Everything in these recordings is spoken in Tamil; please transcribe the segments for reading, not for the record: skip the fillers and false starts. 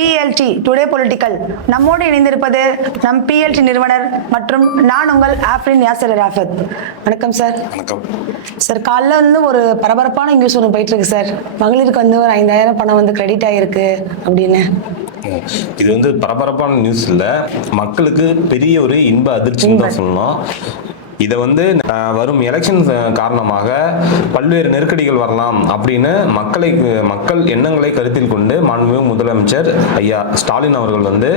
PLT டுடே பொலிட்டிக்கல் நம்மோடு இணைந்திருப்பது நம் PLT நிறுவனர் மற்றும் நான் உங்கள் ஆஃப்ரின் யாசர் ராஃபத். வணக்கம் சார். வணக்கம் சார். காலைல வந்து ஒரு பரபரப்பான நியூஸ் ஒன்று போயிட்டு இருக்கு சார். மகளிருக்கு வந்து ஒரு 5000 பணம் வந்து கிரெடிட் ஆயிருக்கு அப்படின்னு. இது வந்து பரபரப்பான நியூஸ் இல்ல, மக்களுக்கு பெரிய ஒரு இன்ப அதிர்ச்சின்னு தான் சொல்லணும். இதை வந்து வரும் எலெக்ஷன் காரணமாக பல்வேறு நெருக்கடிகள் வரலாம் அப்படின்னு மக்கள் எண்ணங்களை கருத்தில் கொண்டு மாண்புமிகு முதலமைச்சர் ஐயா ஸ்டாலின் அவர்கள் வந்து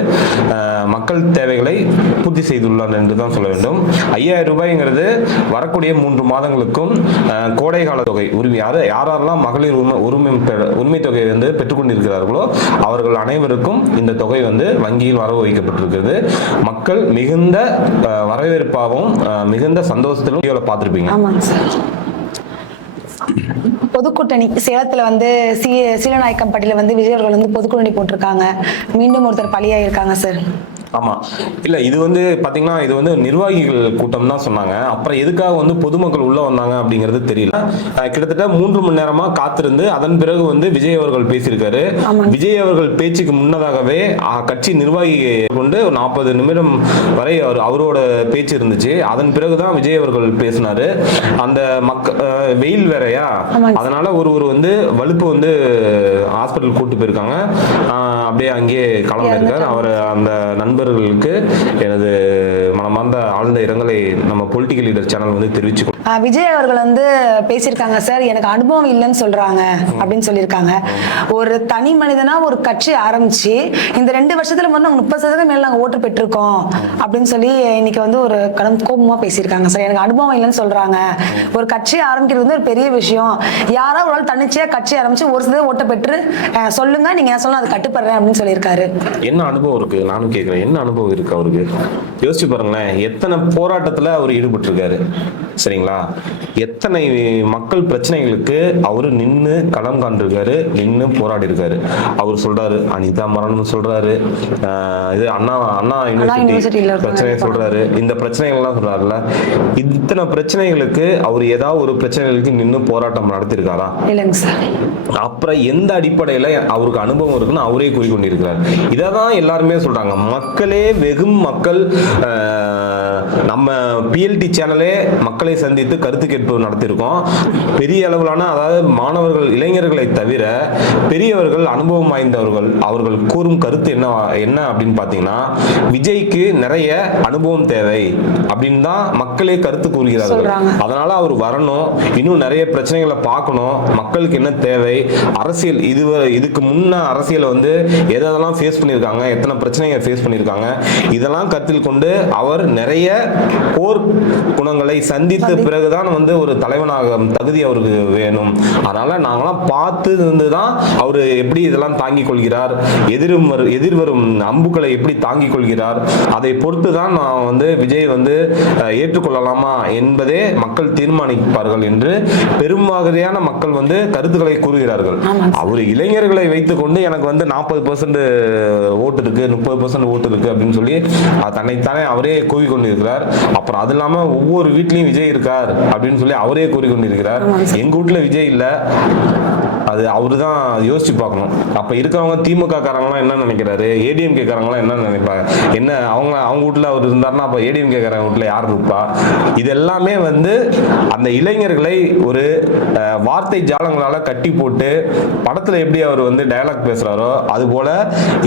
மக்கள் தேவைகளை பூர்த்தி செய்துள்ளார் என்று தான் சொல்ல வேண்டும். 5000 ரூபாய்ங்கிறது வரக்கூடிய 3 மாதங்களுக்கும் கோடை கால தொகை யாரெல்லாம் மகளிர் உரிமை தொகையை வந்து பெற்றுக்கொண்டிருக்கிறார்களோ அவர்கள் அனைவருக்கும் இந்த தொகை வந்து வங்கியில் வரவு வைக்கப்பட்டிருக்கிறது. மக்கள் மிகுந்த வரவேற்பாகவும் மிகுந்த சந்தோஷத்திலும் பார்த்திருப்பீங்க. பொதுக்கூட்டணி சேலத்துல வந்து சீலநாயக்கம்பட்டியில வந்து விஜய் அவர்கள் வந்து பொதுக்கூட்டணி போட்டிருக்காங்க. மீண்டும் ஒருத்தர் பலியாயிருக்காங்க சார். ஆமா, இல்ல இது வந்து பாத்தீங்கன்னா இது வந்து நிர்வாகிகள் கூட்டம் தான் சொன்னாங்க. அப்புறம் எதுக்காக வந்து பொதுமக்கள் உள்ள வந்தாங்க அப்படிங்கிறது தெரியல. கிட்டத்தட்ட 3 மணி நேரமா காத்திருந்து அதன் பிறகு வந்து விஜய் அவர்கள் பேசியிருக்காரு. விஜய் அவர்கள் பேச்சுக்கு முன்னதாகவே கட்சி நிர்வாகி கொண்டு 40 நிமிடம் வரை அவரோட பேச்சு இருந்துச்சு. அதன் பிறகுதான் விஜய் அவர்கள் பேசினாரு. அந்த வெயில் வேறையா, அதனால ஒருவர் வந்து வலுப்பு வந்து ஹாஸ்பிட்டல் கூட்டு போயிருக்காங்க. அப்படியே அங்கேயே கிளம்ப இருக்காரு. அவர் அந்த நண்பர்களுக்கு எனது மனமார்ந்த ஆழ்ந்த இரங்கலை நம்ம பொலிட்டிக்கல் லீடர் சேனல் வந்து தெரிவிச்சு. விஜய் அவர்கள் வந்து பேசியிருக்காங்க சார். எனக்கு அனுபவம் இல்லைன்னு சொல்றாங்க அப்படின்னு சொல்லியிருக்காங்க. ஒரு தனி மனிதனா ஒரு கட்சி ஆரம்பிச்சு இந்த 2 வருஷத்துல வந்து 30% மேல நாங்க ஓட்டு பெற்றிருக்கோம் அப்படின்னு சொல்லி இன்னைக்கு வந்து ஒரு கடும் கோபமா பேசியிருக்காங்க சார். எனக்கு அனுபவம் இல்லைன்னு சொல்றாங்க. ஒரு கட்சி ஆரம்பிக்கிறது வந்து ஒரு பெரிய விஷயம். யாரோ ஒரு ஆள் தனிச்சையா கட்சி ஆரம்பிச்சு ஒரு சில ஓட்ட பெற்று சொல்லுங்க, நீங்க என்ன சொல்லணும் அது கட்டுப்படுறேன் அப்படின்னு சொல்லியிருக்காரு. என்ன அனுபவம் இருக்கு நானும் கேட்கிறேன். என்ன அனுபவம் இருக்கு அவருக்கு? யோசிச்சு பாருங்களேன். எத்தனை போராட்டத்துல அவர் ஈடுபட்டிருக்காரு சரிங்களா? எத்தனை மக்கள் பிரச்சனைகளுக்கு அவரு நின்று களம் காண்டிருக்காரு, நின்று போராடி இருக்காரு. அவர் சொல்றாரு அனிதா மரணம் சொல்றாரு, இது அண்ணா யூனிவர்சிட்டி பிரச்சனை சொல்றாரு, இந்த பிரச்சனைகள்லாம் சொல்றாருல்ல. இத்தனை பிரச்சனைகளுக்கு அவர் ஏதாவது ஒரு பிரச்சனைகளுக்கு நின்று போராட்டம் நடத்திருக்காரா? அப்புறம் எந்த அடிப்படையில அவருக்கு அனுபவம் இருக்குன்னு அவரே கூறிக்கொண்டிருக்கிறார். இதான் எல்லாருமே சொல்றாங்க. மக்களே வெகும் மக்கள் நம்ம PLT சேனலே மக்களை சந்தித்து கருத்து கேட்பு நடத்தியிருக்கோம். பெரிய அளவிலான, அதாவது மாணவர்கள் இளைஞர்களை தவிர பெரியவர்கள் அனுபவம் வாய்ந்தவர்கள் அவர்கள் கூறும் கருத்து என்ன அப்படின்னு பாத்தீங்கன்னா, விஜய்க்கு நிறைய அனுபவம் தேவை அப்படின்னு தான் மக்களே கருத்து கூறுகிறார்கள். அதனால அவர் வரணும், இன்னும் நிறைய பிரச்சனைகளை பார்க்கணும், மக்களுக்கு என்ன தேவை, அரசியல் இதுக்கு முன்ன அரசியல் வந்து எதெல்லாம் ஃபேஸ் பண்ணியிருக்காங்க, எத்தனை பிரச்சனைகளை ஃபேஸ் பண்ணியிருக்காங்க, இதெல்லாம் கருத்தில் கொண்டு அவர் நிறைய போர் குணங்களை சந்தித்த பிறகுதான் வந்து ஒரு தலைவனாக தகுதி அவருக்கு வேணும். அதனால நாங்களாம் பார்த்து இருந்துதான் அவரு எப்படி இதெல்லாம் தாங்கிக் கொள்கிறார், எதிர்வரும் அம்புகளை எப்படி தாங்கிக் கொள்கிறார், அதை பொறுத்துதான் நான் வந்து விஜய் வந்து ஏற்றுக்கொள்ளலாமா என்பதே மக்கள் தீர்மானிப்பார்கள் என்று பெரும்பாலான மக்கள் வந்து கருத்துக்களை கூறுகிறார்கள். அவர் இளைஞர்களை வைத்துக் கொண்டு எனக்கு வந்து 40% ஓட்டு இருக்கு, 30% ஓட்டு இருக்கு அப்படின்னு சொல்லி தன்னைத்தானே அவரே கூறிக்கொண்டிருக்கிறார். அப்புறம் அது இல்லாம ஒவ்வொரு வீட்லயும் விஜய் இருக்கார் அப்படின்னு சொல்லி அவரே கூறிக்கொண்டிருக்கிறார். எங்க வீட்டுல விஜய் இல்ல, அது அவரு தான் யோசிச்சு பார்க்கணும். அப்ப இருக்கவங்க திமுக காரங்களாம் என்ன நினைக்கிறாரு, ADMK காரங்களாம் என்ன நினைப்பாங்க, என்ன அவங்க வீட்டுல அவர் இருந்தாருன்னா அப்ப ADMK காரங்க வீட்டுல யார் இருப்பா? இது எல்லாமே வந்து அந்த இளைஞர்களை ஒரு வார்த்தை ஜாலங்களால கட்டி போட்டு படத்துல எப்படி அவர் வந்து டயலாக் பேசுறாரோ அது போல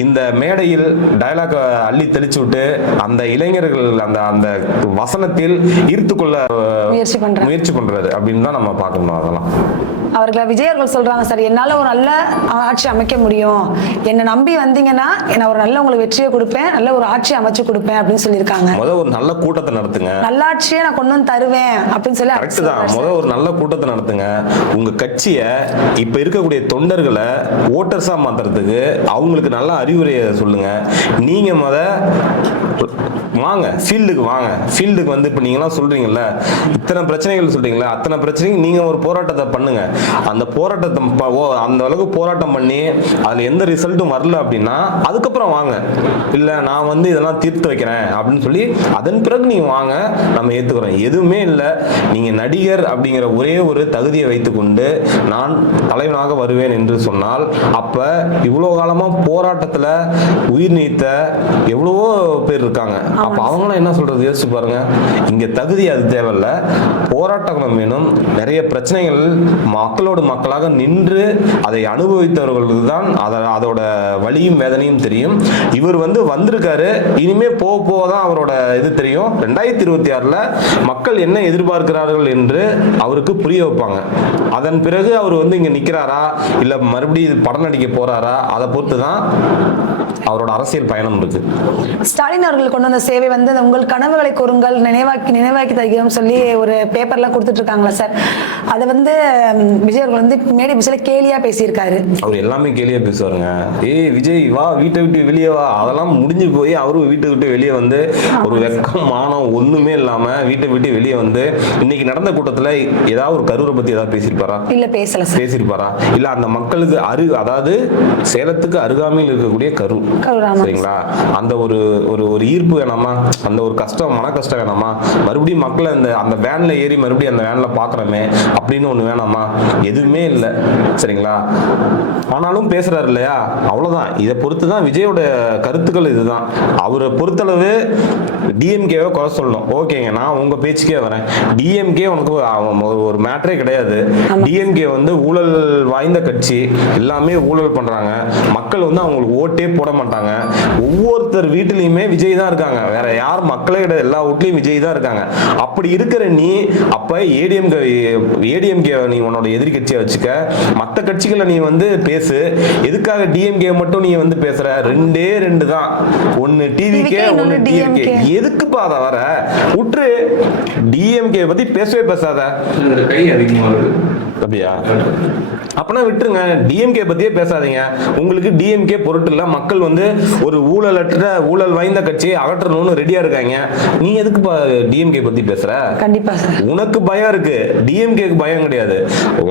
இந்த மேடையில் டயலாக் அள்ளி தெளிச்சு விட்டு அந்த இளைஞர்கள் அந்த வசனத்தில் ஈர்த்து கொள்ள முயற்சி பண்றாரு அப்படின்னு தான் நம்ம பார்க்கணும். அதெல்லாம் அவர்கள் விஜய் அவர்கள் சொல்றாங்க சார், என்னால ஒரு நல்ல ஆட்சி அமைக்க முடியும், என்னை நம்பி வந்தீங்கன்னா நான் ஒரு நல்ல உங்களுக்கு வெற்றியை கொடுப்பேன், நல்ல ஒரு ஆட்சி அமைச்சு கொடுப்பேன் அப்படின்னு சொல்லியிருக்காங்க. முதல் ஒரு நல்ல கூட்டத்தை நடத்துங்க, நல்ல ஆட்சியை நான் கொண்டு வந்து தருவேன் அப்படின்னு சொல்லி. கரெக்ட் தான். முதல் ஒரு நல்ல கூட்டத்தை நடத்துங்க. உங்க கட்சியை இப்ப இருக்கக்கூடிய தொண்டர்களை ஓட்டர்ஸா மாத்துறதுக்கு அவங்களுக்கு நல்ல அறிவுரையை சொல்லுங்க. நீங்க வாங்க ஃபீல்டுக்கு வாங்க. ஃபீல்டுக்கு வந்து இப்போ நீங்களாம் சொல்றீங்கல்ல, இத்தனை பிரச்சனைகள் சொல்றீங்களா, அத்தனை பிரச்சனைக்கு நீங்க ஒரு போராட்டத்தை பண்ணுங்க. அந்த போராட்டத்தை அந்த அளவுக்கு போராட்டம் பண்ணி அதுல எந்த ரிசல்ட்டும் வரல அப்படின்னா அதுக்கப்புறம் வாங்க. இல்ல நான் வந்து இதெல்லாம் தீர்த்து வைக்கிறேன் அப்படின்னு சொல்லி அதன் பிறகு நீங்க வாங்க, நம்ம ஏத்துக்கிறோம். எதுவுமே இல்லை, நீங்க நடிகர் அப்படிங்கிற ஒரே ஒரு தகுதியை வைத்துக்கொண்டு நான் தலைவனாக வருவேன் என்று சொன்னால், அப்ப இவ்வளவு காலமா போராட்டத்துல உயிர் நீத்த எவ்வளவோ பேர் இருக்காங்க. அப்ப அவங்களாம் என்ன சொல்றது யோசிச்சு பாருங்க. இங்க தகுதி அது தேவையில்ல, போராட்டம் வேணும். நிறைய பிரச்சனைகள் மக்களோடு மக்களாக நின்று அதை அனுபவித்தவர்களுக்கு தான் அதோட வலியும் வேதனையும் தெரியும். இவர் வந்து வந்திருக்காரு, இனிமே போக போதான் அவரோட இது தெரியும். 2026ல மக்கள் என்ன எதிர்பார்க்கிறார்கள் என்று அவருக்கு புரிய வைப்பாங்க. அதன் பிறகு அவர் வந்து இங்க நிக்கிறாரா இல்ல மறுபடியும் படம் நடிக்க போறாரா, அதை பொறுத்து தான் அவரோட அரசியல் பயணம் இருக்கு. ஸ்டாலின் அவர்கள் கொண்டு வந்த சேவை வந்து உங்கள் கனவுகளை கூறுங்கள், நினைவாக்கி தருகிறோம் சொல்லி ஒரு பேப்பர்லாம் கொடுத்துட்டு இருக்காங்களா சார்? அதை வந்து விஜய் அவர்கள் வந்து மேடை பிசில கேலியா பேசியிருக்காரு. அவர் எல்லாமே கேலியா பேசுவாருங்க. ஏய் விஜய் வா, வீட்டை விட்டு வெளியே வா, அதெல்லாம் முடிஞ்சு போய் அவரும் வீட்டை விட்டு வெளியே வந்து ஒரு வெக்கம் மானம் ஒண்ணுமே இல்லாம வீட்டை விட்டு வெளியே வந்து இன்னைக்கு நடந்த கூட்டத்துல ஏதாவது ஒரு கரூரை பத்தி ஏதாவது பேசியிருப்பாரா? இல்ல பேசல சார். பேசியிருப்பாரா? இல்ல அந்த மக்களுக்கு அதாவது சேலத்துக்கு அருகாமையில் இருக்கக்கூடிய கரூர், சரிங்களா, அந்த ஒரு ஒரு ஈர்ப்பு வேணாமா? அந்த ஒரு கஷ்டம், மன கஷ்டம் வேணாமா? மறுபடியும் மக்களை அந்த வேன்ல ஏறி மறுபடியும் அந்த வேன்ல பாக்குறமே அப்படின்னு ஒண்ணு வேணாமா? எதுவுமே இல்லை, சரிங்களா. ஆனாலும் பேசுறாரு இல்லையா, அவ்வளவுதான். இதை பொறுத்து தான் விஜயோட கருத்துக்கள் இதுதான். அவரை பொறுத்தளவு டிஎம்கேவை குறை சொல்லணும், ஓகேங்க, நான் உங்க பேச்சுக்கே வரேன். டிஎம்கே உனக்கு ஒரு மேட்டரே கிடையாது. டிஎம்கே வந்து ஊழல் வாய்ந்த கட்சி, எல்லாமே ஊழல் பண்றாங்க. மக்கள் வந்து அவங்களுக்கு ஓட்டே போட மாட்டாங்க. ஒவ்வொருத்தர் வீட்டிலையுமே விஜய் தான் இருக்காங்க, வேற யார் மக்களே கிடையாது, எல்லா வீட்லயும் விஜய் தான் இருக்காங்க. அப்படி இருக்கிற நீ அப்ப ஏடிஎம்கே நீ உன்னோட எதிரி கட்சியை வச்சுக்க, மற்ற கட்சிகளை நீ வந்து பேசு. எதுக்காக டிஎம்கே மட்டும் நீ வந்து பேசுற? ரெண்டே ரெண்டு தான், ஒன்னு டிவிகே ஒன்னு டிஎம்கே. எதுக்குப்பா அதை வர விட்டுரு, டிஎம்கே பத்தி பேசவே பேசாத. கை அதிகமா அப்படியா? அப்பனா விட்டுருங்க, டிஎம்கே பத்தியே பேசாதீங்க. உங்களுக்கு டிஎம்கே பொருட்டு இல்ல, மக்கள் வந்து ஒரு ஊழல் வாய்ந்த கட்சியை அகற்றணும்னு ரெடியா இருக்காங்க. நீ எதுக்கு டிஎம்கே பத்தி பேசுற? கண்டிப்பா சார். உனக்கு பயம் இருக்கு, டிஎம்கேக்கு பயம் கிடையாது.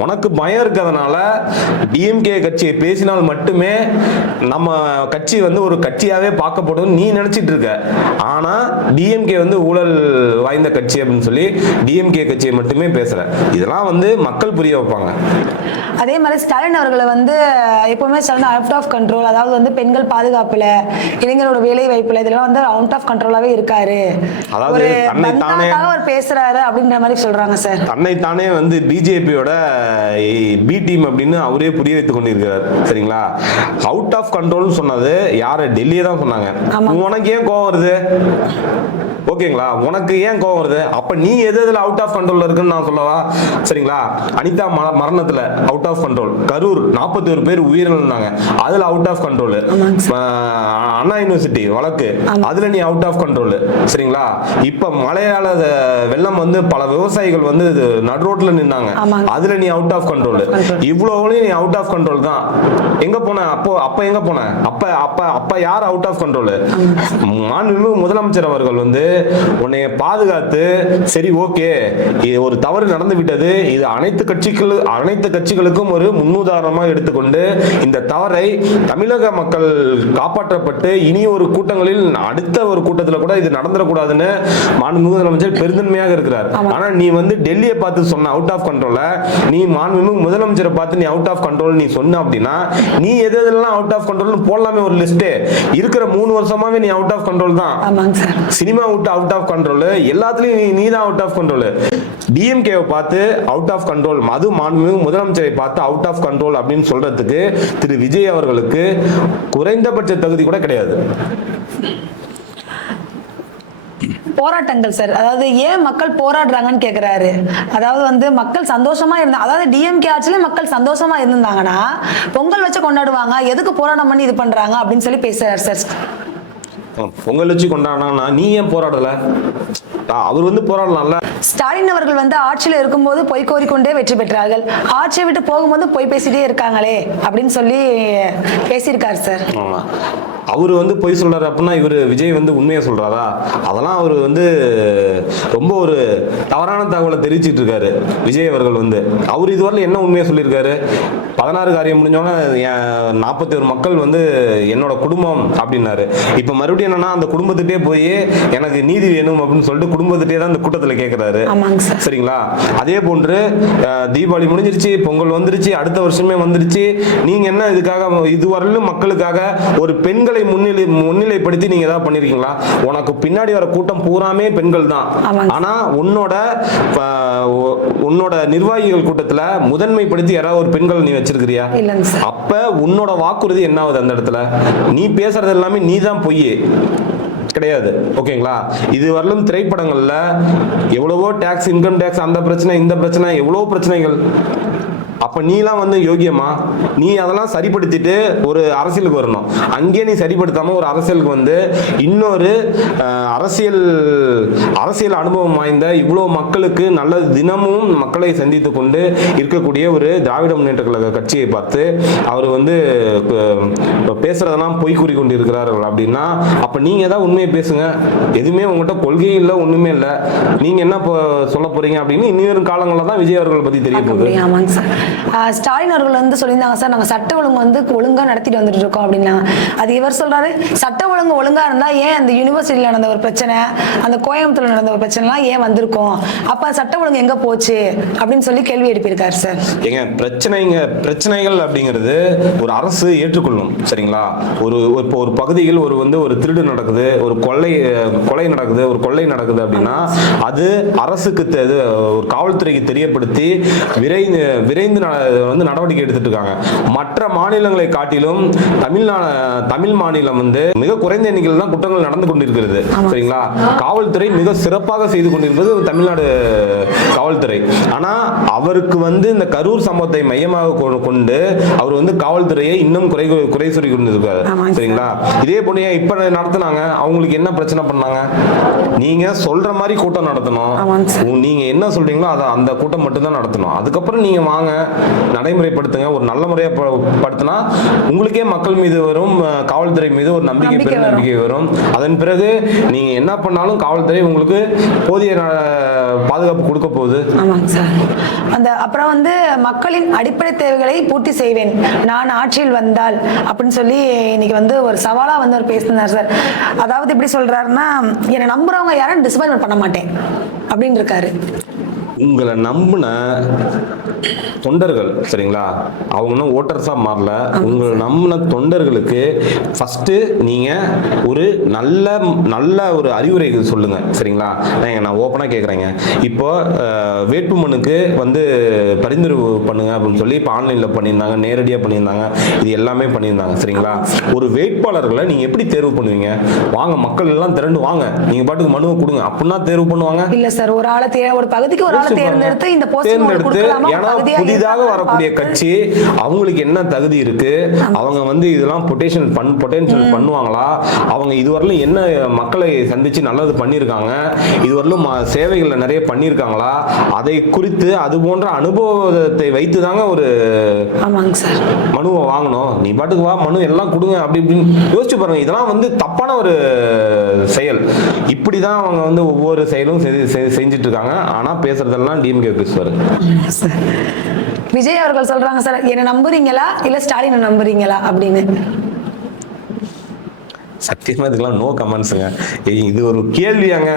உனக்கு பயம் இருக்கிறதுனால டிஎம்கே கட்சியை பேசினால் மட்டுமே நம்ம கட்சி வந்து ஒரு கட்சியாவே பார்க்கப்படும் நீ நினைச்சிட்டு இருக்க. ஆனா டிஎம்கே வந்து ஊழல் வாய்ந்த கட்சி அப்படின்னு சொல்லி டிஎம்கே கட்சியை மட்டுமே பேசுற. இதெல்லாம் வந்து மக்கள் புரிய வைப்பாங்க. அதே மாதிரி ஸ்டாலின் அவர்களை வந்து எப்பவுமே ஸ்டாலின் அவுட் ஆஃப் கண்ட்ரோல், அதாவது வந்து பெண்கள் பாதுகாப்புல, இளைஞரோட வேலை வாய்ப்புல, இதெல்லாம் வந்து அவுட் ஆஃப் கண்ட்ரோலாவே இருக்காரு, ஒரு அவர் பேசுறாரு அப்படின்ற மாதிரி சொல்றாங்க சார். தன்னைத்தானே வந்து பிஜேபியோட பி டீம் அப்படின்னு அவரே புரிய வைத்துக் கொண்டிருக்கிறார், சரிங்களா. அவுட் ஆஃப் கண்ட்ரோல் சொன்னது யாரு? டெல்லியே தான் சொன்னாங்க. உனக்கு ஏன் கோவம் வருது? ஓகேங்களா, உனக்கு ஏன் கோவம் வருது? அப்ப நீ எதுல அவுட் ஆஃப் கண்ட்ரோல் இருக்குன்னு நான் சொல்லவா? சரிங்களா, அனிதா மரணத்துல அவுட் ஆஃப் கண்ட்ரோல், கரூர் 41 பேர் உயிரிழந்தாங்க, அதுல out of control, Anna university வழக்கு, அதுல நீ அவுட் ஆஃப் கண்ட்ரோல், சரிங்களா. இப்ப மலையாள வெள்ளம் வந்து பல விவசாயிகள் வந்து நடு ரோட்ல நின்னாங்க, அதுல நீ அவுட் ஆஃப் கண்ட்ரோல். இவ்வளவு நீ அவுட் ஆஃப் கண்ட்ரோல் தான். எங்க போன? அப்ப எங்க போன? அப்ப யார் அவுட் ஆஃப் கண்ட்ரோல்? மாண்புமிகு முதலமைச்சர் அவர்கள் வந்து உன்னை பாதுகாத்து, சரி ஓகே ஒரு தவறு நடந்து விட்டது, இது அனைத்து கட்சிகளுக்கும் ஒரு முன்னுதாரணமாக எடுத்துக்கொண்டு இந்த தவறை தமிழக மக்கள் காப்பாற்றப்பட்டு இனி ஒரு கூட்டங்களில் அடுத்த ஒரு கூட்டத்தில் கூட இது நடந்துடக்கூடாதுன்னு மாண்புமிகு முதலமைச்சர் பெருந்தன்மையாக இருக்கிறார். ஆனா நீ வந்து டெல்லியை பார்த்து சொன்ன அவுட் ஆஃப் கண்ட்ரோல, நீ மாண்புமிகு முதலமைச்சரை பார்த்து நீ அவுட் ஆஃப் கண்ட்ரோல் நீ சொன்ன அப்படின்னா நீ எதெல்லாம் அவுட் ஆஃப் கண்ட்ரோல் போடலாமே ஒரு லிஸ்ட். இருக்கிற 3 வருஷமாவே நீ அவுட் ஆஃப் கண்ட்ரோல் தான். சினிமா அவுட் ஆஃப் கண்ட்ரோல், எல்லாத்துலயும் நீ தான் அவுட் ஆஃப் கண்ட்ரோல். டிஎம்கேவை பார்த்து அவுட் ஆஃப் கண்ட்ரோல், அது மாண்புமிகு முதலமைச்சரை பார்த்து அவுட் ஆஃப் கண்ட்ரோல் அப்படின்னு சொல்றதுக்கு திரு விஜய் அவர்களுக்கு குறைந்தபட்ச தகுதி கூட கிடையாது. போராட்டங்கள் சார், அதாவது ஏன் மக்கள் போராடுறாங்கன்னு கேக்குறாரு. அதாவது வந்து மக்கள் சந்தோஷமா இருந்தா, அதாவது டிஎம்கே ஆட்சியில மக்கள் சந்தோஷமா இருந்தாங்கன்னா பொங்கல் வச்சு கொண்டாடுவாங்க, எதுக்கு போராட்டம் பண்ணி இது பண்றாங்க அப்படின்னு சொல்லி பேசுறாரு சார். பொங்கல் வச்சு கொண்டாடினா நீ ஏன் போராடல? அவர் வந்து போராடலாம்ல. ஸ்டாலின் அவர்கள் வந்து ஆட்சியில இருக்கும்போது பொய் கோரிக்கொண்டே வெற்றி பெற்றார்கள், ஆட்சியை விட்டு போகும்போது பொய் பேசிட்டே இருக்காங்களே அப்படின்னு சொல்லி பேசியிருக்காரு சார். அவரு வந்து பொய் சொல்றாரு அப்படின்னா இவரு விஜய் வந்து உண்மையை சொல்றாரா? அதெல்லாம் அவரு வந்து ரொம்ப ஒரு தவறான தகவலை தெரிவிச்சிட்டு இருக்காரு விஜய் அவர்கள் வந்து. அவர் இதுவரை என்ன உண்மையை சொல்லியிருக்காரு? 16 காரியம் முடிஞ்சோன்னா 41 மக்கள் வந்து என்னோட குடும்பம் அப்படின்னாரு. இப்ப மறுபடியும் என்னன்னா அந்த குடும்பத்திட்டே போய் எனக்கு நீதி வேணும் அப்படின்னு சொல்லிட்டு குடும்பத்திட்டே தான் இந்த கூட்டத்தில் கேட்கிறாரு. சரிங்களா? அதே போன்று தீபாவளி முடிஞ்சிருச்சு, பொங்கல் வந்துருச்சு, அடுத்த வருஷமே வந்துருச்சு. நீங்க என்ன இதுக்காக இதுவரையிலும் மக்களுக்காக ஒரு பெண்களை முன்னிலைப்படுத்தி நீங்க ஏதாவது பண்ணிருக்கீங்களா? உனக்கு பின்னாடி வர கூட்டம் பூராமே பெண்கள் தான். ஆனா உன்னோட நிர்வாகிகள் கூட்டத்துல முதன்மைப்படுத்தி யாராவது ஒரு பெண்கள் நீ வச்சிருக்கிறியா? அப்ப உன்னோட வாக்குறுதி என்ன ஆகுது அந்த இடத்துல? நீ பேசுறது எல்லாமே நீ தான் பொய் கிடையாது. ஓகேங்களா? இது வரலும் திரைப்படங்கள்ல எவ்வளவோ டாக்ஸ், இன்கம் டாக்ஸ், அந்த பிரச்சனை இந்த பிரச்சனை எவ்வளவோ பிரச்சனைகள். அப்ப நீலாம் வந்து யோகியமா? நீ அதெல்லாம் சரிப்படுத்திட்டு ஒரு அரசியலுக்கு வரணும். அங்கே நீ சரிப்படுத்தாம ஒரு அரசியலுக்கு வந்து இன்னொரு அரசியல் அனுபவம் வாய்ந்த இவ்வளவு மக்களுக்கு நல்ல தினமும் மக்களை சந்தித்து கொண்டு இருக்கக்கூடிய ஒரு திராவிட முன்னேற்ற கழக கட்சியை பார்த்து அவர் வந்து பேசுறதெல்லாம் பொய் கூறி கொண்டு இருக்கிறார்கள் அப்படின்னா அப்ப நீங்க ஏதாவது உண்மையை பேசுங்க. எதுவுமே உங்ககிட்ட கொள்கையும் இல்லை, ஒண்ணுமே இல்லை. நீங்க என்ன சொல்ல போறீங்க அப்படின்னு இன்னும் காலங்களில் தான் விஜய் அவர்கள் பத்தி தெரிய போகுது. ஸ்டாலின் அவர்கள் வந்து சொல்லியிருந்தாங்க சார், நாங்க சட்ட ஒழுங்கு வந்து ஒழுங்கா நடத்திட்டு வந்துட்டு இருக்கோம் அப்படின்னா. அது இவர் சொல்றாரு, சட்ட ஒழுங்கு ஒழுங்கா இருந்தா ஏன் அந்த யூனிவர்சிட்டியில நடந்த ஒரு பிரச்சனை, அந்த கோயம்புத்தூர்ல நடந்த ஒரு பிரச்சனைலாம் ஏன் வந்திருக்கும்? அப்ப சட்ட ஒழுங்கு எங்க போச்சு அப்படின்னு சொல்லி கேள்வி எழுப்பியிருக்காரு சார். ஏங்க பிரச்சனைகள் அப்படிங்கிறது ஒரு அரசு ஏற்றுக்கொள்ளும். சரிங்களா? இப்போ ஒரு பகுதியில் ஒரு திருடு நடக்குது, ஒரு கொலை நடக்குது, ஒரு கொள்ளை நடக்குது அப்படின்னா அது அரசுக்கு ஒரு காவல்துறைக்கு தெரியப்படுத்தி விரைந்து வந்து நடவடிக்கை எடுத்துட்டு இருக்காங்க. மற்ற மாநிலங்களை காட்டிலும் தமிழ் மாநிலம் வந்து மிக குறைந்த எண்ணிக்கையில் தான் குற்றங்கள் நடந்து கொண்டிருக்கிறது. சரிங்களா? காவல்துறை மிக சிறப்பாக செய்து கொண்டிருப்பது தமிழ்நாடு காவல்துறை. ஆனா அவருக்கு வந்து இந்த கரூர் சம்பவத்தை மையமாக கொண்டு அவர் வந்து காவல்துறையை இன்னும் குறை சொல்லி கொண்டிருக்காரு. சரிங்களா? இதே போல இப்ப நடத்தினாங்க, அவங்களுக்கு என்ன பிரச்சனை பண்ணாங்க? நீங்க சொல்ற மாதிரி கூட்டம் நடத்தணும். நீங்க என்ன சொல்றீங்களோ அந்த கூட்டம் மட்டும் தான் நடத்தணும். அதுக்கப்புறம் நீங்க வாங்க நடைமுறைப்படுத்துங்க. ஒரு நல்ல முறையை படுத்தினா உங்களுக்கே மக்கள் மீது வரும், காவல்துறை மீது ஒரு நம்பிக்கை வரும். அதன் பிறகு நீங்க என்ன பண்ணாலும் காவல்துறை உங்களுக்கு போதிய பாதுகாப்பு கொடுக்க போகுது. அப்புறம் வந்து மக்களின் அடிப்படை தேவைகளை பூர்த்தி செய்வேன் நான் ஆட்சியில் வந்தால் அப்படின்னு சொல்லி இன்னைக்கு வந்து ஒரு சவாலா வந்து அவர் பேசினார் சார். அதாவது எப்படி சொல்றாருன்னா, என்னை நம்புறவங்க யாரும் டிசப்பாயின்மெண்ட் பண்ண மாட்டேன் அப்படின்னு இருக்காரு. உங்களை நம்பின தொண்டர்கள், சரிங்களா, அவங்க ஓட்டர்ஸா மாறல. உங்களை நம்பின தொண்டர்களுக்கு ஃபர்ஸ்ட் நீங்க ஒரு நல்ல ஒரு அறிவுரை சொல்லுங்க. சரிங்களா? நான் ஓப்பனா கேட்குறேங்க. இப்போ வேட்புமனுக்கு வந்து பரிந்துரை பண்ணுங்க அப்படின்னு சொல்லி இப்போ ஆன்லைன்ல பண்ணியிருந்தாங்க, நேரடியாக பண்ணியிருந்தாங்க, இது எல்லாமே பண்ணியிருந்தாங்க. சரிங்களா? ஒரு வேட்பாளர்களை நீங்க எப்படி தேர்வு பண்ணுவீங்க? வாங்க மக்கள் எல்லாம் திரண்டு வாங்க, நீங்க பாட்டுக்கு மனுவை கொடுங்க அப்படின்னா தேர்வு பண்ணுவாங்க? இல்ல சார், ஒரு பகுதிக்கு ஒரு தேர்ந்தெடுத்து இந்த புதிதாக வரக்கூடிய கட்சி அவங்களுக்கு என்ன தகுதி இருக்கு, அவங்க வந்து இதெல்லாம் பொட்டன்ஷியல் பண்ணுவாங்களா, அவங்க இதுவரையிலும் என்ன மக்களை சந்திச்சு நல்லது பண்ணியிருக்காங்க, இதுவரையிலும் சேவைகளை நிறைய பண்ணியிருக்காங்களா, அதை குறித்து அது போன்ற அனுபவத்தை வைத்து தாங்க ஒரு மனுவை வாங்கணும். நீ பாட்டுக்கு வா, மனு எல்லாம் கொடுங்க அப்படி இப்படின்னு யோசிச்சு பாருங்க. இதெல்லாம் வந்து தப்பான ஒரு செயல். இப்படிதான் அவங்க வந்து ஒவ்வொரு செயலும் செஞ்சுட்டு இருக்காங்க. ஆனா பேசுறதெல்லாம் டிஎம்கே பேசுவாரு. விஜய் அவர்கள் சொல்றாங்க சார், என்ன நம்புறீங்களா இல்ல ஸ்டாலினை நம்புறீங்களா அப்படின்னு. சத்தியமா இதுக்கெல்லாம் நோ கமெண்ட்ஸுங்க. இது ஒரு கேள்வியாங்க.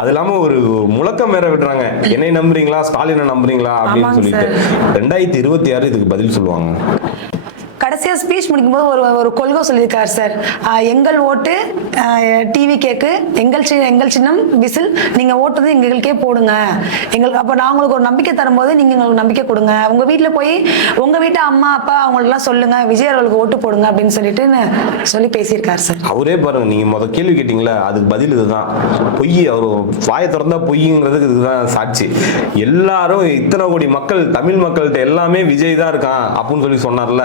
அது இல்லாம ஒரு முழக்கம் வேற விடுறாங்க, என்னை நம்புறீங்களா ஸ்டாலினை நம்புறீங்களா அப்படின்னு சொல்லிட்டு. 2026 இதுக்கு பதில் சொல்லுவாங்க. கடைசியா ஸ்பீச் முடிக்கும் போது ஒரு கொள்கை சொல்லியிருக்காரு சார். எங்கள் ஓட்டு டிவி கேக்கு, எங்கள் சின்னம் விசில், நீங்க ஓட்டுறது எங்களுக்கே போடுங்க. அப்ப நான் உங்களுக்கு ஒரு நம்பிக்கை தரும்போது நீங்க எங்களுக்கு நம்பிக்கை கொடுங்க. உங்க வீட்டுல போய் உங்க வீட்டு அம்மா அப்பா அவங்களெல்லாம் சொல்லுங்க, விஜய் அவர்களுக்கு ஓட்டு போடுங்க அப்படின்னு சொல்லி பேசியிருக்காரு சார். அவரே பாருங்க, நீங்க கேள்வி கேட்டீங்களா, அதுக்கு பதில் இதுதான். பொய். அவர் வாயை திறந்தா பொய்ங்கிறதுக்கு இதுதான் சாட்சி. எல்லாரும் இத்தனை கோடி மக்கள், தமிழ் மக்கள்கிட்ட எல்லாமே விஜய் தான் இருக்கான் அப்படின்னு சொல்லி சொன்னார்ல,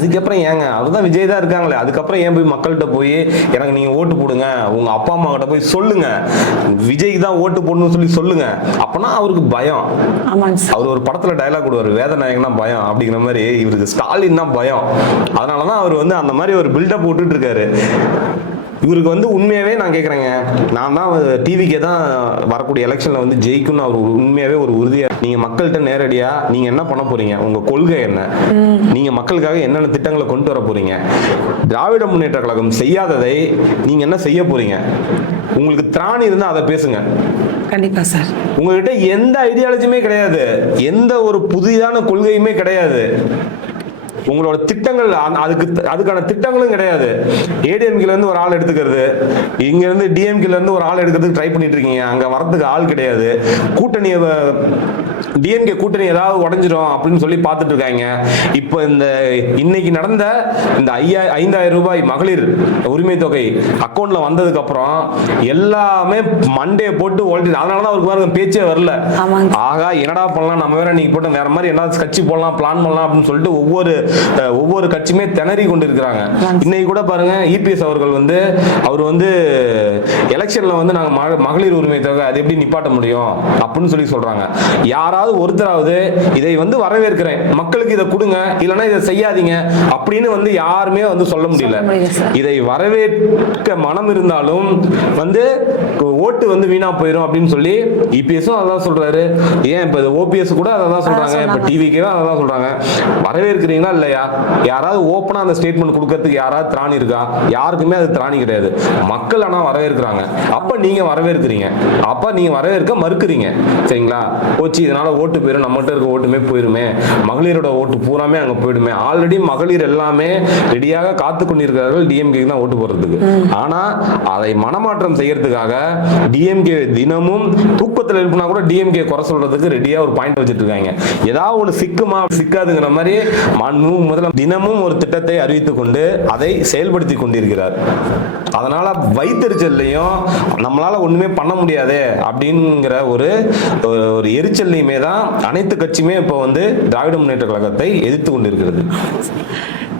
அதுக்கு அதுக்கப்புறம் ஏங்க அவர்தான் விஜய் தான் இருக்காங்களே, அதுக்கப்புறம் ஏன் போய் மக்கள்கிட்ட போய் எனக்கு நீங்க ஓட்டு போடுங்க, உங்க அப்பா அம்மா கிட்ட போய் சொல்லுங்க விஜய்க்கு தான் ஓட்டு போடணும்னு சொல்லி சொல்லுங்க. அப்பனா அவருக்கு பயம். அவர் ஒரு படத்துல டயலாக் கொடுவாரு, வேதநாயகனா பயம் அப்படிங்கிற மாதிரி இவருக்கு ஸ்டாலின் தான் பயம். அதனாலதான் அவர் வந்து அந்த மாதிரி ஒரு பில்டப் போட்டுட்டு இருக்காரு. இவருக்கு வந்து உண்மையாவே நான் கேட்குறேங்க, நான் தான் டிவிக்கே தான் வரக்கூடிய எலெக்ஷன்ல வந்து ஜெயிக்கும்னு அவர் உண்மையாவே ஒரு உறுதியா, நீங்க மக்கள்கிட்ட நேரடியா நீங்க என்ன பண்ண போறீங்க, உங்க கொள்கை என்ன, நீங்க மக்களுக்காக என்னென்ன திட்டங்களை கொண்டு வர போறீங்க, திராவிட முன்னேற்ற கழகம் செய்யாததை நீங்க என்ன செய்ய போறீங்க, உங்களுக்கு திராணி இருந்தா அதை பேசுங்க. கண்டிப்பா சார். உங்ககிட்ட எந்த ஐடியாலஜியுமே கிடையாது, எந்த ஒரு புதிதான கொள்கையுமே கிடையாது, உங்களோட திட்டங்கள் அதுக்கான திட்டங்களும் கிடையாது. ஏடிஎம்கேல இருந்து ஒரு ஆள் எடுத்துக்கிறது, இங்க இருந்து டிஎம்கேல இருந்து ஒரு ஆள் எடுக்கிறதுக்கு ட்ரை பண்ணிட்டு இருக்கீங்க, அங்க வரதுக்கு ஆள் கிடையாது. கூட்டணி டிஎம்கே கூட்டணி ஏதாவது உடைஞ்சிரும் அப்படின்னு சொல்லி பார்த்துட்டு இருக்காங்க. இப்போ இன்னைக்கு நடந்த இந்த 5,000 ரூபாய் மகளிர் உரிமை தொகை அக்கௌண்ட்ல வந்ததுக்கு அப்புறம் எல்லாமே மண்டே போட்டு ஓல்டி. அதனாலதான் அவருக்கு பாருங்க பேச்சே வரல. ஆகா என்னடா பண்ணலாம், நம்ம வேற நீங்க போட்டு வேற மாதிரி என்ன கட்சி போடலாம் பிளான் பண்ணலாம் அப்படின்னு சொல்லிட்டு ஒவ்வொரு கட்சியுமே திணறி கொண்டு இருக்கிறாங்க. இன்னைக்கு கூட பாருங்க இபிஎஸ் அவர்கள் வந்து அவர் வந்து எலெக்ஷன்ல வந்து நாங்க மகளிர் உரிமை தொகை அது எப்படி நிப்பாட்ட முடியும் அப்படின்னு சொல்லி சொல்றாங்க. யாராவது ஒருத்தராவது இதை வந்து வரவேற்கிறேன், மக்களுக்கு இதை கொடுங்க, இல்லைன்னா இதை செய்யாதீங்க அப்படின்னு வந்து யாருமே வந்து சொல்ல முடியல. இதை வரவேற்க மனம் இருந்தாலும் வந்து ஓட்டு வந்து வீணா போயிடும் அப்படின்னு சொல்லி இபிஎஸும் அதான் சொல்றாரு. ஏன் இப்ப ஓபிஎஸ் கூட அதான் சொல்றாங்க, இப்ப டிவிக்கே அதான் சொல்றாங்க. வரவேற்கிறீங்களா இல்லையா? யாராவது ஓப்பனா அந்த ஸ்டேட்மெண்ட் கொடுக்கறதுக்கு யாராவது திராணி இருக்கா? யாருக்குமே அது திராணி கிடையாது. மக்கள் ஆனா வரவேற்கிறாங்க. அப்ப நீங்க வரவேற்கிறீங்க, அப்ப நீங்க வரவேற்க மறுக்கிறீங்க. சரிங்களா? போச்சு இதனால ஓட்டு போயிடும், நம்மகிட்ட இருக்க ஓட்டுமே போயிருமே, மகளிரோட ஓட்டு பூராமே அங்க போயிடுமே. ஆல்ரெடி மகளிர் எல்லாமே ரெடியாக காத்து கொண்டிருக்கிறார்கள் டிஎம்கே தான் ஓட்டு போடுறதுக்கு. ஆனா அதை மனமாற்றம் செய்யறதுக்காக டிஎம்கே தினமும் தூக்கத்தில் எழுப்பினா கூட டிஎம்கே குறை சொல்றதுக்கு ரெடியா ஒரு பாயிண்ட் வச்சிட்டு இருக்காங்க. ஏதாவது ஒரு சிக்குமா சிக்காதுங்கிற மாதிரி முதல்ல தினமும் ஒரு திட்டத்தை அறிவித்துக் கொண்டு அதை செயல்படுத்தி கொண்டிருக்கிறார். அதனால வைத்தறிச்சல்லையும் நம்மளால ஒண்ணுமே பண்ண முடியாது அப்படிங்கிற ஒரு எரிச்சல்லையுமே தான் அனைத்து கட்சியுமே இப்போ வந்து திராவிட முன்னேற்ற கழகத்தை எதிர்த்து கொண்டிருக்கிறது.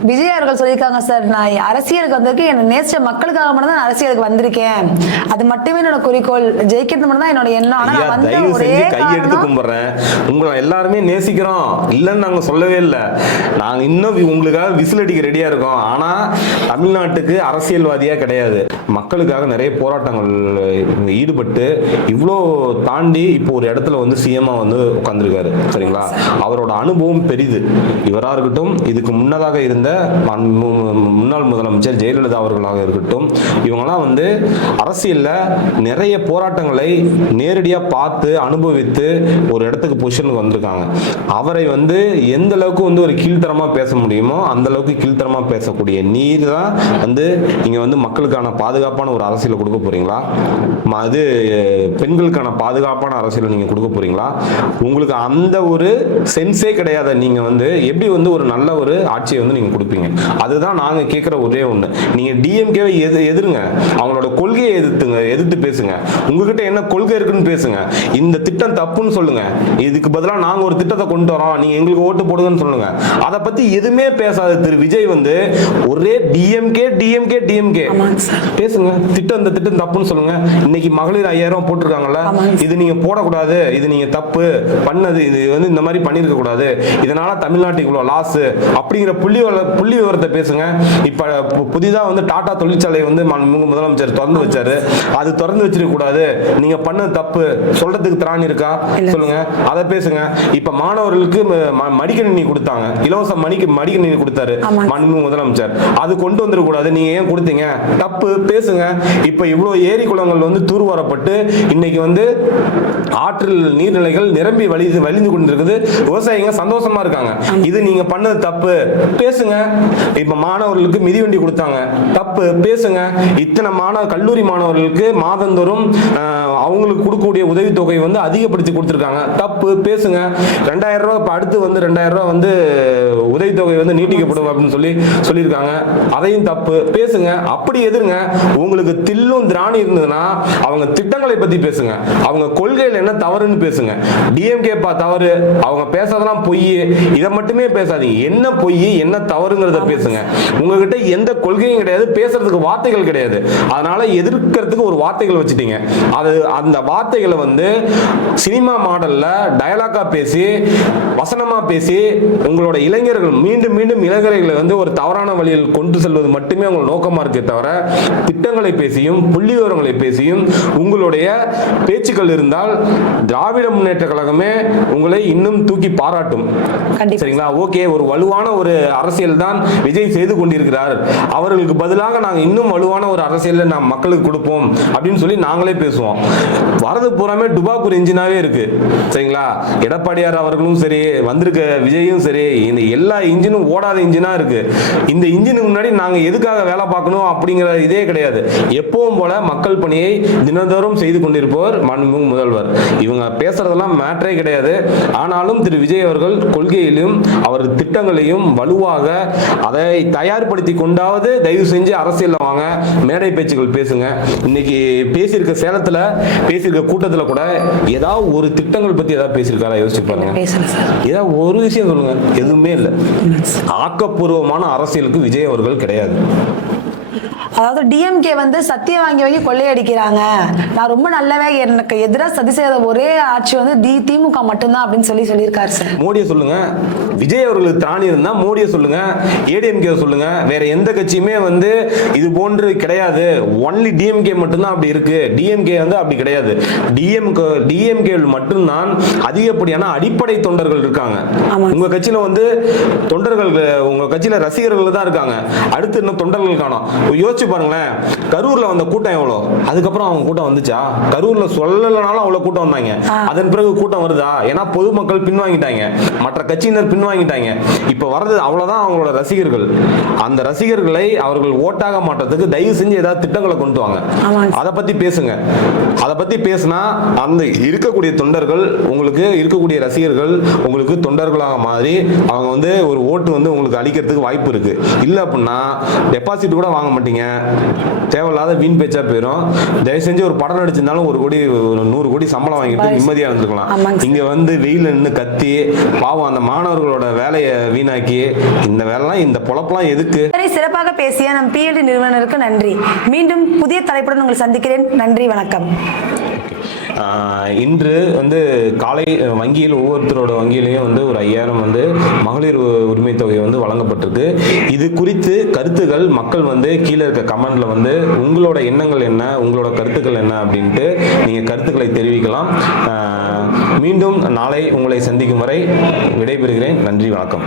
விஜய் அவர்கள் சொல்லியிருக்காங்க சார், நான் அரசியலுக்கு வந்திருக்கு என்ன நேசிச்ச மக்களுக்காக மட்டும் தான் அரசியலுக்கு வந்திருக்கேன், அது மட்டுமே என்னோட குறிக்கோள், ஜெயிக்கிறது மட்டும் தான் என்னோட எண்ணம். ஆனா நான் வந்து ஒரே கையெடுத்து கும்பிடுறேன், உங்களை எல்லாருமே நேசிக்கிறோம் இல்லைன்னு நாங்க சொல்லவே இல்லை. நாங்க இன்னும் உங்களுக்காக விசில் அடிக்க ரெடியா இருக்கோம். ஆனா தமிழ்நாட்டுக்கு அரசியல்வாதியா கிடையாது, மக்களுக்காக நிறைய போராட்டங்கள் ஈடுபட்டு இவ்வளோ தாண்டி இப்போ ஒரு இடத்துல வந்து சிஎம்மா வந்து உட்கார்ந்துருக்காரு. சரிங்களா? அவரோட அனுபவம் பெரிது. இவரா இருக்கட்டும், இதுக்கு முன்னதாக இருந்த முன்னாள் முதலமைச்சர் ஜெயலலிதா அவர்களாக இருக்கட்டும், இவங்கெல்லாம் வந்து அரசியல்ல நிறைய போராட்டங்களை நேரடியா பார்த்து அனுபவித்து ஒரு இடத்துக்கு பொசிஷனுக்கு வந்திருக்காங்க. அவரை வந்து எந்த அளவுக்கு வந்து ஒரு கீழ்த்தரமா பேச முடியுமோ அந்த அளவுக்கு கீழ்த்தரமா பேசக்கூடிய நீர் தான் வந்து நீங்க வந்து மக்களுக்கான பாதுகாப்பான ஒரு அரசியலை கொடுக்க போறீங்களா? அது பெண்களுக்கான பாதுகாப்பான அரசியலை நீங்க கொடுக்க போறீங்களா? உங்களுக்கு அந்த ஒரு சென்ஸே கிடையாது. நீங்க வந்து எப்படி வந்து ஒரு நல்ல ஒரு ஆட்சியை வந்து நீங்க கொடுப்பீங்க? அதுதான் நாங்க கேட்கிற ஒரே ஒண்ணு. நீங்க டிஎம்கேவை எதிருங்க, அவங்களோட கொள்கையை எதிர்த்து பேசுங்க. உங்ககிட்ட என்ன கொள்கை இருக்குன்னு பேசுங்க. இந்த திட்டம் தப்புன்னு சொல்லுங்க, இதுக்கு பதிலாக நாங்க ஒரு திட்டத்தை கொண்டு வரோம், நீங்க எங்களுக்கு ஓட்டு போடுங்கன்னு சொல்லுங்க. அதை பத்தி எதுவுமே பேசாத திரு விஜய் வந்து ஒரே டிஎம்கே டிஎம்கே டிஎம்கே பேசுங்க. திட்டம் இந்த திட்டம் தப்புன்னு சொல்லுங்க. இன்னைக்கு மகளிர் 5,000 போட்டிருக்காங்கல்ல, இது நீங்க போடக்கூடாது, இது நீங்க தப்பு பண்ணது, இது வந்து இந்த மாதிரி பண்ணிருக்க கூடாது, இதனால தமிழ்நாட்டுக்கு இவ்வளவு லாஸ் அப்படிங்கிற புள்ளி விவரத்தை பேசுங்க. இப்ப புதிதா வந்து டாடா தொழிற்சாலை வந்து முதலமைச்சர் திறந்து வச்சாரு, அது திறந்து வச்சிருக்க கூடாது, நீங்க பண்ணது தப்பு சொல்றதுக்கு திராணி இருக்கா சொல்லுங்க, அதை பேசுங்க. இப்ப மாணவர்களுக்கு மடிக்கணினி கொடுத்தாங்க, இலவச மடிக்கணினி கொடுத்தாரு முதலமைச்சர், அது கொண்டு வந்துட கூடாது, நீங்க ஏன் கொடுத்தீங்க, தப்பு பேசுங்க. இப்ப இவ்வளவு ஏரி குளங்கள் வந்து தூர்வாரப்பட்டு இன்னைக்கு வந்து ஆற்றில் நீர்நிலைகள் நிரம்பி வழிந்து கொண்டிருக்குது, விவசாயிங்க சந்தோஷமா இருக்காங்க, இது நீங்க பண்ணது தப்பு பேசுங்க. இப்ப மாணவர்களுக்கு மிதிவண்டி கொடுத்தாங்க, தப்பு பேசுங்க. இத்தனை கல்லூரி மாணவர்களுக்கு மாதந்தோறும் அவங்களுக்கு கொடுக்கக்கூடிய உதவித்தொகை வந்து அதிகப்படுத்தி கொடுத்திருக்காங்க, தப்பு பேசுங்க. 2,000 ரூபாய் அடுத்து வந்து 2,000 ரூபாய் வந்து உதவித்தொகை வந்து நீட்டிக்கப்படும் அப்படின்னு சொல்லியிருக்காங்க, அதையும் தப்பு பேசுங்க. அப்படி எதிருங்க. உங்களுக்கு தில்லும் திராணி இருந்ததுன்னா அவங்க திட்டங்களை பத்தி பேசுங்க, அவங்க கொள்கையில் என்ன தவறுன்னு பேசுங்க. டிஎம்கே தவறு, அவங்க பேசாதெல்லாம் பொய், இதை மட்டுமே பேசாதீங்க. என்ன பொய் என்ன தவறு தவறுங்கிறத பேசுங்க. உங்ககிட்ட எந்த கொள்கையும் கிடையாது, பேசுறதுக்கு வார்த்தைகள் கிடையாது, அதனால எதிர்க்கிறதுக்கு ஒரு வார்த்தைகள் வச்சுட்டீங்க. அது அந்த வார்த்தைகளை வந்து சினிமா மாடல்ல டயலாக்கா பேசி வசனமா பேசி உங்களோட இளைஞர்கள் மீண்டும் மீண்டும் இளைஞர்களை வந்து ஒரு தவறான வழியில் கொண்டு செல்வது மட்டுமே உங்களோட நோக்கமா இருக்கே தவிர, திட்டங்களை பேசியும் புள்ளி விவரங்களை பேசியும் உங்களுடைய பேச்சுக்கள் இருந்தால் திராவிட முன்னேற்ற கழகமே உங்களை இன்னும் தூக்கி பாராட்டும். சரிங்களா? ஓகே, ஒரு வலுவான ஒரு அரசியல் தான் விஜய் செய்து கொண்டிருக்கிறார், அவர்களுக்கு பதிலாக நாங்கள் இன்னும் வலுவான ஒரு அரசியலை நாம் மக்களுக்கு கொடுப்போம் அப்படின்னு சொல்லி நாங்களே பேசுவோம். வரது பூராமே டுபாக்கூர் இன்ஜினாவே இருக்கு. சரிங்களா? எடப்பாடியார் அவர்களும் சரி, வந்திருக்க விஜயும் சரி, இந்த எல்லா இன்ஜினும் ஓடாத இன்ஜினா இருக்கு. இந்த இன்ஜினுக்கு முன்னாடி நாங்க எதுக்காக வேலை பார்க்கணும் அப்படிங்கிற இதே கிடையாது. எப்பவும் போல மக்கள் பணியை தினந்தோறும் செய்து கொண்டிருப்பவர் மாண்புமிகு முதல்வர். இவங்க பேசுறதெல்லாம் மேட்டரே கிடையாது. ஆனாலும் திரு விஜய் அவர்கள் கொள்கையிலும் அவர் திட்டங்களையும் வலுவாக அதை தயார்படுத்தி கொண்டாவது தயவு செஞ்சு அரசியல் வாங்க, மேடை பேச்சுகள் பேசுங்க. இன்னைக்கு பேசியிருக்க சேலத்துல பேசியிருக்க கூட்டத்துல கூட ஏதாவது ஒரு திட்டங்கள் பத்தி ஏதாவது பேசியிருக்காரா? யோசிச்சு பாருங்க. ஏதாவது ஒரு விஷயம் சொல்லுங்க. எதுவுமே இல்லை. ஆக்கப்பூர்வமான அரசியலுக்கு விஜய் அவர்கள் கிடையாது. அதாவது டிஎம்கே வந்து சத்தியம் வாங்கி வாங்கி கொள்ளையடிக்கிறாங்க, நான் ரொம்ப நல்லவே, எனக்கு எதிராக சதி செய்த ஒரே ஆட்சி வந்து திமுக மட்டும்தான் அப்படின்னு சொல்லியிருக்காரு சார். மோடியை சொல்லுங்க. விஜய் அவர்களுக்கு திராணி இருந்தா மோடியை சொல்லுங்க, ஏடிஎம்கே சொல்லுங்க. வேற எந்த கட்சியுமே வந்து இது போன்று கிடையாது. ஒன்லி டிஎம்கே மட்டும்தான் அப்படி இருக்கு. டிஎம்கே வந்து அப்படி கிடையாது. டிஎம்கே மட்டும்தான் அதிகப்படியான அடிப்படை தொண்டர்கள் இருக்காங்க. உங்க கட்சியில வந்து தொண்டர்கள், உங்க கட்சியில ரசிகர்கள் தான் இருக்காங்க. அடுத்து இன்னும் தொண்டர்கள் காணோம். யோசிச்சு பாருங்களேன், கரூர்ல வந்த கூட்டம் எவ்வளோ, அதுக்கப்புறம் அவங்க கூட்டம் வந்துச்சா? கரூர்ல சொல்லலனாலும் அவ்வளவு கூட்டம் வந்தாங்க. அதன் பிறகு கூட்டம் வருதா? ஏன்னா பொதுமக்கள் பின்வாங்கிட்டாங்க, மற்ற கட்சியினர் பின்வாங்கிட்டாங்க. இப்ப வர்றது அவ்வளவுதான் அவங்களோட ரசிகர்கள். அந்த ரசிகர்களை அவர்கள் ஓட்டாக மாற்றத்துக்கு தயவு செஞ்சு ஏதாவது திட்டங்களை கொண்டு வாங்க. அதை பத்தி பேசுங்க. அதை பத்தி பேசினா அந்த இருக்கக்கூடிய தொண்டர்கள், உங்களுக்கு இருக்கக்கூடிய ரசிகர்கள் உங்களுக்கு தொண்டர்களாக மாதிரி அவங்க வந்து ஒரு ஓட்டு வந்து உங்களுக்கு அளிக்கிறதுக்கு வாய்ப்பு இருக்கு. இல்ல அப்படின்னா டெபாசிட் கூட வாங்க மாட்டீங்க. தேவையில்லாத வீண் பேச்சா போயிடும். தயவு செஞ்சு ஒரு படம் நடிச்சிருந்தாலும் 1 கோடி 100 கோடி சம்பளம் வாங்கிட்டு நிம்மதியா இருந்துக்கலாம். இங்க வந்து வெயில் நின்று கத்தி பாவம் அந்த மாணவர்களோட வேலையை வீணாக்கி இந்த வேலைலாம், இந்த பொழப்பெல்லாம் எதுக்கு? சிறப்பாக பேசிய நம் பிஎல்டி நிறுவனருக்கு நன்றி. மீண்டும் புதிய தலைப்புடன் உங்களை சந்திக்கிறேன். நன்றி, வணக்கம். இன்று வந்து காலை வங்கியில் ஒவ்வொருத்தரோட வங்கியிலையும் வந்து ஒரு 5000 வந்து மகளிர் உரிமை தொகை வந்து வழங்கப்பட்டிருக்கு. இது குறித்து கருத்துகள் மக்கள் வந்து கீழே இருக்க கமெண்ட்ல வந்து உங்களோட எண்ணங்கள் என்ன, உங்களோட கருத்துக்கள் என்ன அப்படின்ட்டு நீங்க கருத்துக்களை தெரிவிக்கலாம். மீண்டும் நாளை உங்களை சந்திக்கும் வரை விடைபெறுகிறேன். நன்றி, வணக்கம்.